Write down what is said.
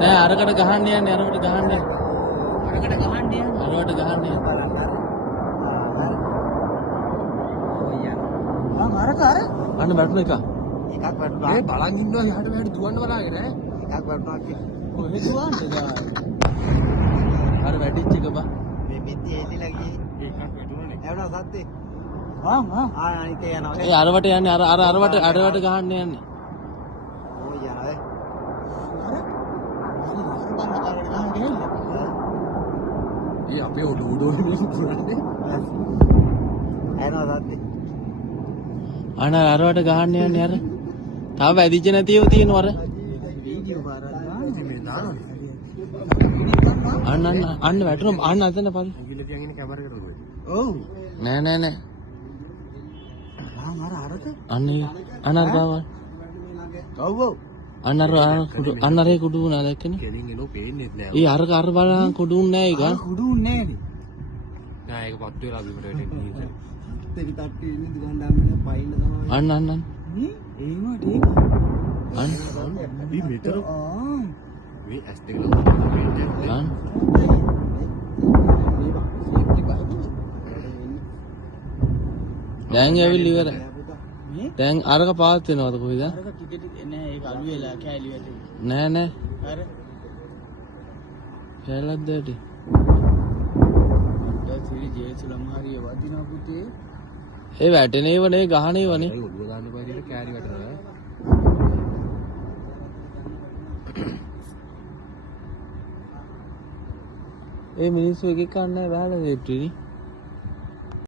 නෑ අරකට ගහන්න යන්නේ අරකට ගහන්න යන්නේ. අරකට ගහන්න යන්නේ. අන්න වැටුන එක. එකක් වැටුණා. ඒ බලන් ඉන්නවා යහට මෙහාට දුවන්න බලාගෙන ඈ. එකක් වැටුණා කියලා. කොහෙද දුවන්නේ? අර වැටිච්ච එක බා. මේ මෙත්ති එල්ලලා ගියේ. එකක් වැටුණානේ. එවනවා සද්දේ. අනිත් ඒ යනවා. ඒ අරවට යන්නේ අරවට ගහන්න යන්නේ. ඕයි යනවා. ඒ අපේ උඩෝනේ පුරන්නේ. එනවා සද්දේ. අන අරවට ගහන්න යන්නේ අර. තාම වැදිච්ච නැතිව තියෙනවා අර. වීඩියෝ පාරක් ඉතින් මේ දානවා. අන්න වැටුන අන්න අතන පල්. ගිල තියන් ඉන්නේ කැමරේකට උඩ. ඔව්. නෑ. අර අරද? අන්න අර ගාවල්. ඔව් ඔව්. අන්න අර කුඩු වුණා දැක්කනේ. කෙලින් එනෝ පේන්නේ නැහැ. ඒ අර බලන්න කුඩු වුන්නේ නෑ ඒක. කුඩුන්නේ නෑනේ. නෑ ඒක පත් වෙලා බිමට වැටෙන්නේ. දෙවි තට්ටු ඉන්නේ දුවන් දාන්න පයින්න තමයි. අන්න එහෙම ටික. අන්න අපි මෙතන මේ ඇස් දෙක අන්න දැන් ඇවිල්ලි ඉවරයි. දැන් අරක පාත් වෙනවද කොහෙද? අරක ටික නෑ ඒක අලු වෙලා කෑලි වැටේ. නෑ. අර කැලක් දැටි. දැන් සිරි ජේසුලම් හරිය වදිනා පුතේ. ඒ වැටෙනේව නේ ගහනේවනේ. ඒ ඔළුව දාන්න බැරිද කෑලි වැටෙනවා. ඒ මිනිස්සු එකෙක් කන්නේ බහලා දෙප්ටිනි.